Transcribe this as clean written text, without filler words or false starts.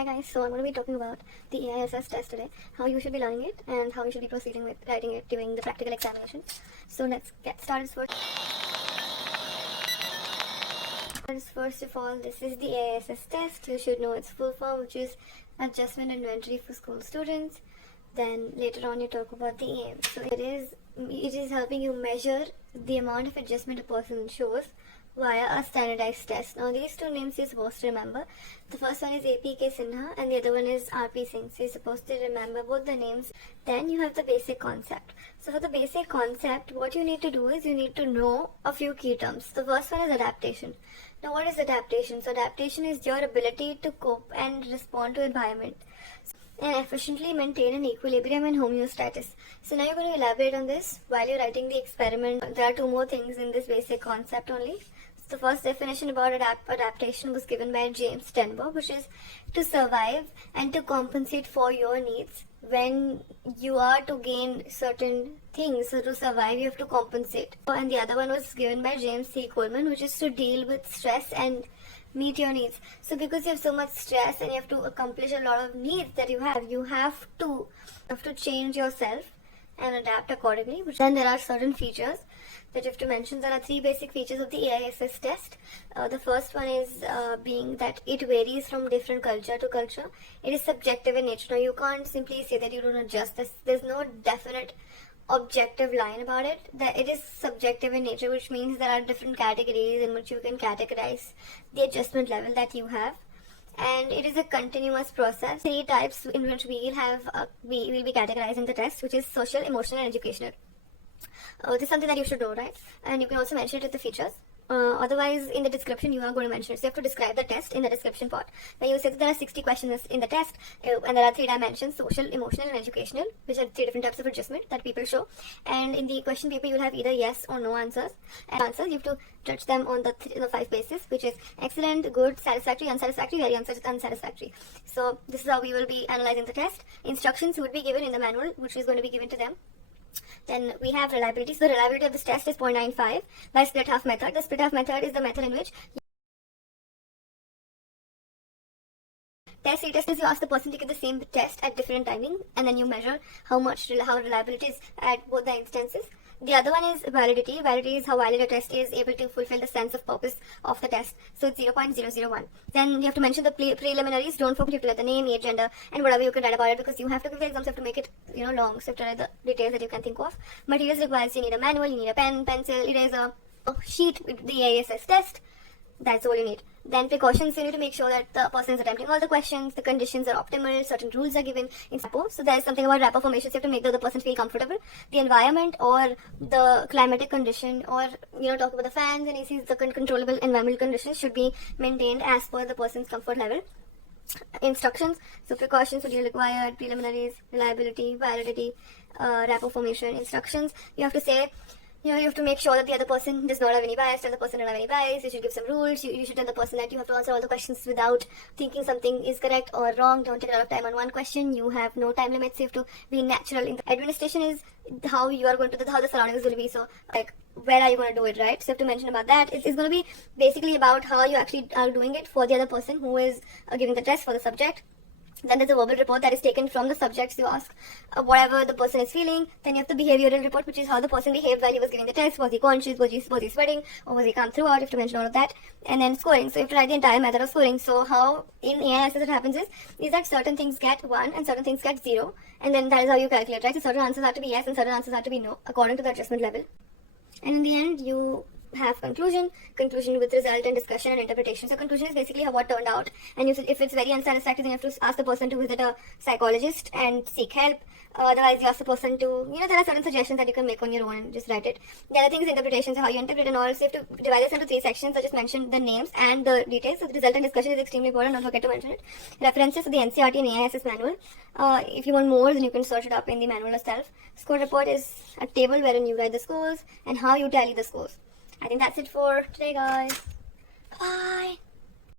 Hi guys, so I'm going to be talking about the AISS test today, how you should be learning it and how you should be proceeding with writing it during the practical examination. So let's get started first of all, this is the AISS test. You should know its full form, which is Adjustment Inventory for School Students. Then later on you talk about the aim. So it is helping you measure the amount of adjustment a person shows via a standardized test. Now these two names you're supposed to remember. The first one is APK Sinha and the other one is RP Singh. So you're supposed to remember both the names. Then you have the basic concept. So for the basic concept, what you need to do is you need to know a few key terms. The first one is adaptation. Now what is adaptation? So adaptation is your ability to cope and respond to environment and efficiently maintain an equilibrium and homeostasis. So now you're going to elaborate on this while you're writing the experiment. There are two more things in this basic concept only. The first definition about adaptation was given by James Stenberg, which is to survive and to compensate for your needs when you are to gain certain things. So to survive, you have to compensate. And the other one was given by James C. Coleman, which is to deal with stress and meet your needs. So because you have so much stress and you have to accomplish a lot of needs that you have to change yourself and adapt accordingly. Then there are certain features that you have to mention. There are three basic features of the AISS test. The first one is being that it varies from different culture to culture. It is subjective in nature. Now you can't simply say that you don't adjust this. There's no definite objective line about it. That it is subjective in nature, which means there are different categories in which you can categorize the adjustment level that you have. And it is a continuous process. Three types in which we will be categorizing the test, which is social, emotional, and educational. This is something that you should know, right? And you can also mention it with the features. Otherwise, in the description, you are going to mention it. So you have to describe the test in the description part. Now you say that there are 60 questions in the test, and there are three dimensions: social, emotional, and educational, which are three different types of adjustment that people show. And in the question paper, you will have either yes or no answers. And answers, you have to judge them on the 5 bases, which is excellent, good, satisfactory, unsatisfactory, very unsatisfactory. So this is how we will be analyzing the test. Instructions would be given in the manual, which is going to be given to them. Then we have reliability. So the reliability of this test is 0.95 by split half method. The split half method is the method in which retest is you ask the person to give the same test at different timing, and then you measure how reliability is at both the instances. The other one is validity. Validity is how valid a test is able to fulfill the sense of purpose of the test. So it's 0.001. Then you have to mention the preliminaries. Don't forget to write the name, age, gender, and whatever you can write about it, because you have to give the exams, you have to make it long. So you have to write the details that you can think of. Materials requires you need a manual, you need a pen, pencil, eraser, a sheet with the AISS test. That's all you need. Then precautions, you need to make sure that the person is attempting all the questions, the conditions are optimal, certain rules are given in rapport. So there is something about rapport formations, you have to make the other person feel comfortable. The environment or the climatic condition, or talk about the fans and ACs, the controllable environmental conditions should be maintained as per the person's comfort level. Instructions, so precautions would be required, preliminaries, reliability, validity, rapport formation. Instructions, you have to say, you have to make sure that the other person does not have any bias, tell the person does not have any bias. You should give some rules. You should tell the person that you have to answer all the questions without thinking something is correct or wrong. Don't take a lot of time on one question. You have no time limits. You have to be natural. In the administration is how you are going to, how the surroundings will be. So, like, where are you going to do it, right? So you have to mention about that. It's going to be basically about how you actually are doing it for the other person who is giving the test for the subject. Then there's a verbal report that is taken from the subjects. You ask whatever the person is feeling. Then you have the behavioral report, which is how the person behaved while he was giving the test. Was he conscious? Was he sweating? Or was he calm throughout? You have to mention all of that. And then scoring. So you have to write the entire method of scoring. So how in AISS what happens is that certain things get 1 and certain things get 0. And then that is how you calculate, right? So certain answers have to be yes and certain answers have to be no according to the adjustment level. And in the end, you have conclusion with result and discussion and interpretation. So conclusion is basically what turned out, and if it's very unsatisfactory, then you have to ask the person to visit a psychologist and seek help. Otherwise, you ask the person to, there are certain suggestions that you can make on your own and just write it. The other thing is interpretation, so how you interpret and all. So you have to divide this into 3 sections. I just mentioned the names and the details. So the result and discussion is extremely important. Don't forget to mention it. References to the NCERT and AISS manual. If you want more, then you can search it up in the manual itself. Score report is a table wherein you write the scores and how you tally the scores. I think that's it for today, guys. Bye.